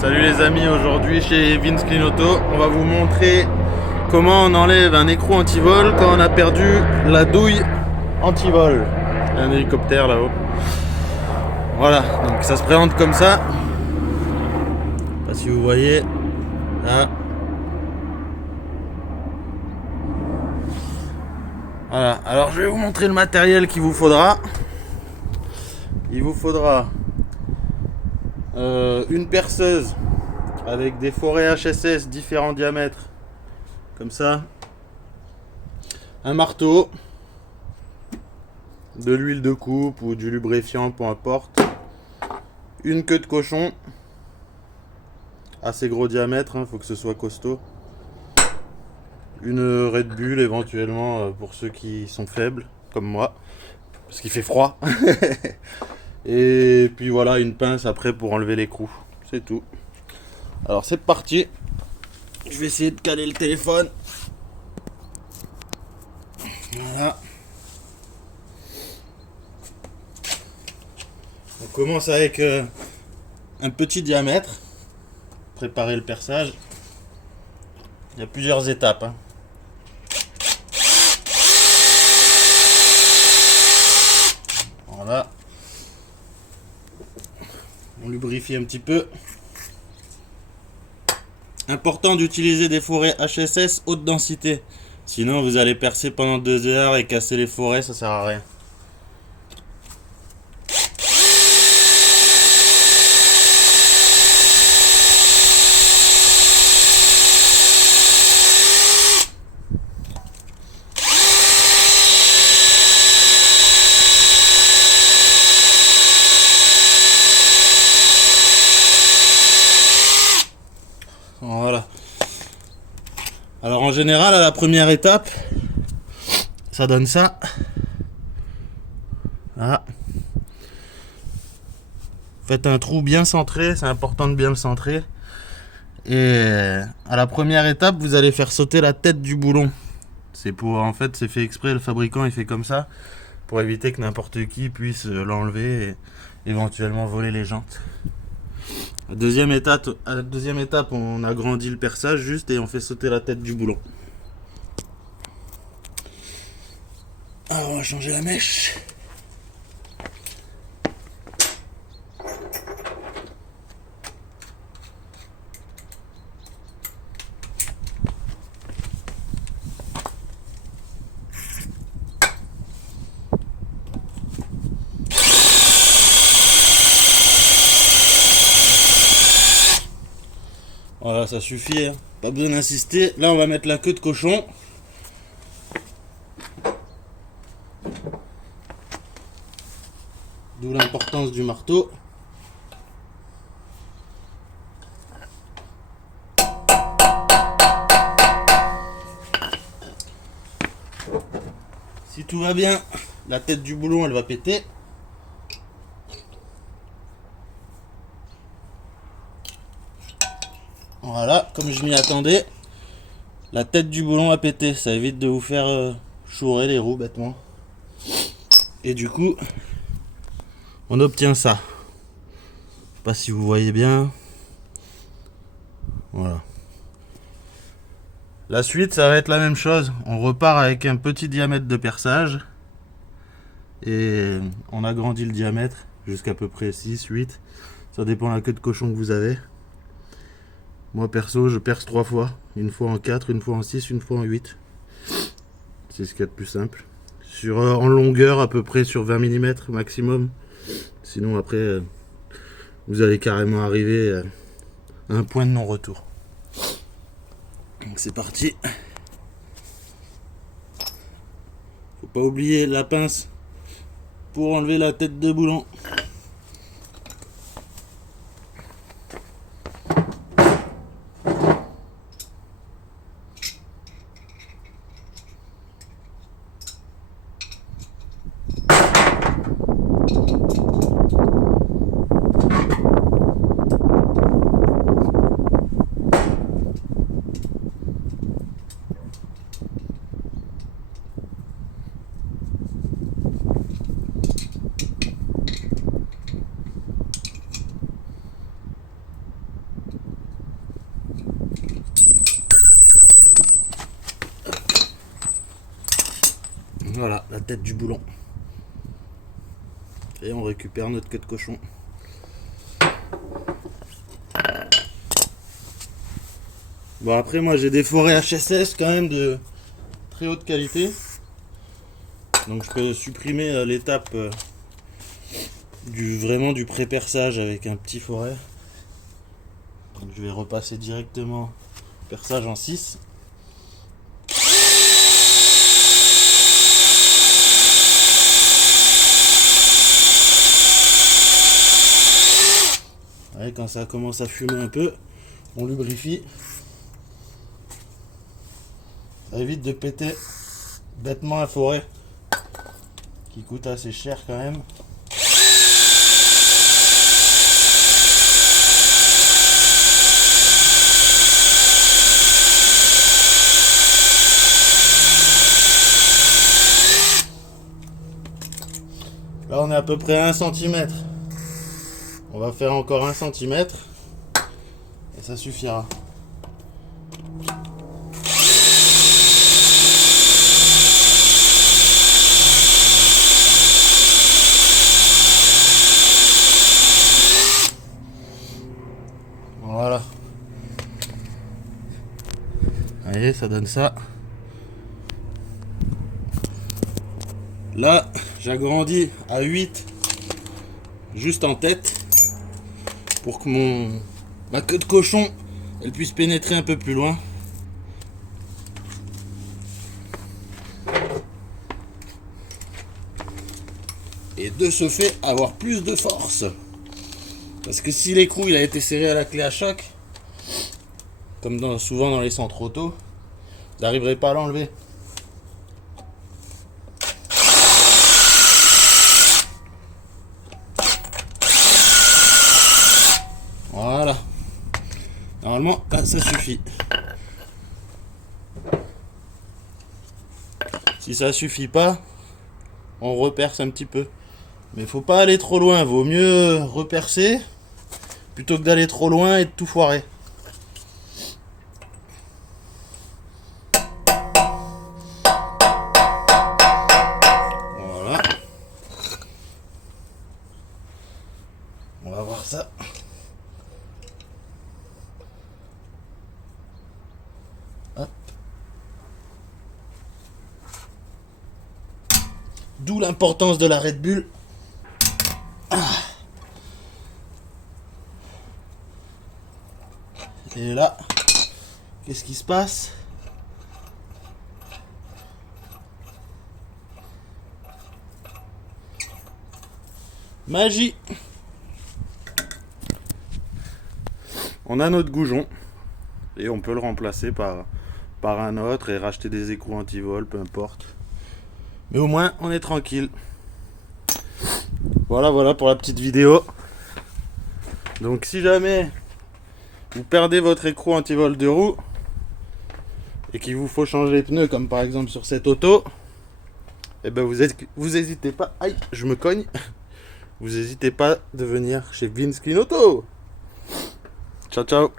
Salut les amis, aujourd'hui chez Vince Clean Auto, on va vous montrer comment on enlève un écrou anti-vol quand on a perdu la douille anti-vol. Il y a un hélicoptère là-haut. Voilà, donc ça se présente comme ça. Je sais pas si vous voyez. Là. Voilà, alors je vais vous montrer le matériel qu'il vous faudra. Il vous faudra une perceuse avec des forets HSS différents diamètres, comme ça, un marteau, de l'huile de coupe ou du lubrifiant, peu importe, une queue de cochon, assez gros diamètre, faut que ce soit costaud, une Red Bull éventuellement pour ceux qui sont faibles, comme moi, parce qu'il fait froid. Et puis voilà, une pince après pour enlever l'écrou. C'est tout. Alors c'est parti. Je vais essayer de caler le téléphone. Voilà. On commence avec un petit diamètre. Préparer le perçage. Il y a plusieurs étapes. Voilà. On lubrifie un petit peu. Important d'utiliser des forets HSS haute densité. Sinon vous allez percer pendant 2 heures et casser les forets, ça sert à rien. Voilà. Alors en général, à la première étape, ça donne ça. Voilà. Faites un trou bien centré, c'est important de bien le centrer. Et à la première étape, vous allez faire sauter la tête du boulon. C'est pour, en fait, c'est fait exprès, le fabricant il fait comme ça pour éviter que n'importe qui puisse l'enlever et éventuellement voler les jantes. À la deuxième étape, on agrandit le perçage juste et on fait sauter la tête du boulon. Alors on va changer la mèche. Voilà, ça suffit, hein. Pas besoin d'insister. Là, on va mettre la queue de cochon. D'où l'importance du marteau. Si tout va bien, la tête du boulon, elle va péter. Voilà, comme je m'y attendais, la tête du boulon a pété. Ça évite de vous faire chourer les roues bêtement. Et du coup, on obtient ça. Je sais pas si vous voyez bien. Voilà. La suite, ça va être la même chose. On repart avec un petit diamètre de perçage. Et on agrandit le diamètre jusqu'à peu près 6, 8. Ça dépend de la queue de cochon que vous avez. Moi perso, je perce 3 fois. Une fois en 4, une fois en 6, une fois en 8. C'est ce qu'il y a de plus simple. En longueur, à peu près sur 20 mm maximum. Sinon après, vous allez carrément arriver à un point de non-retour. Donc c'est parti. Faut pas oublier la pince pour enlever la tête de boulon. Voilà, la tête du boulon. Et on récupère notre queue de cochon. Bon, après moi j'ai des forêts HSS quand même de très haute qualité. Donc je peux supprimer l'étape du pré-perçage avec un petit forêt. Donc je vais repasser directement perçage en 6. Ouais, quand ça commence à fumer un peu, on lubrifie. Ça évite de péter bêtement la forêt qui coûte assez cher quand même. Là on est à peu près à 1 cm. On va faire encore 1 cm et ça suffira. Voilà. Allez, ça donne ça. Là, j'agrandis à 8 juste en tête pour que ma queue de cochon elle puisse pénétrer un peu plus loin. Et de ce fait avoir plus de force. Parce que si l'écrou il a été serré à la clé à choc, comme souvent dans les centres auto, vous n'arriverez pas à l'enlever. Voilà. Normalement, là, ça suffit. Si ça suffit pas, on reperce un petit peu. Mais faut pas aller trop loin. Vaut mieux repercer plutôt que d'aller trop loin et de tout foirer. Voilà. On va voir ça. Hop. D'où l'importance de la Red Bull. Et là, qu'est-ce qui se passe? Magie! On a notre goujon et on peut le remplacer par un autre et racheter des écrous anti-vol, peu importe. Mais au moins, on est tranquille. Voilà pour la petite vidéo. Donc si jamais vous perdez votre écrou anti-vol de roue et qu'il vous faut changer les pneus, comme par exemple sur cette auto, et ben vous hésitez pas. Aïe, je me cogne. Vous n'hésitez pas de venir chez Vince Clean Auto. Ciao ciao.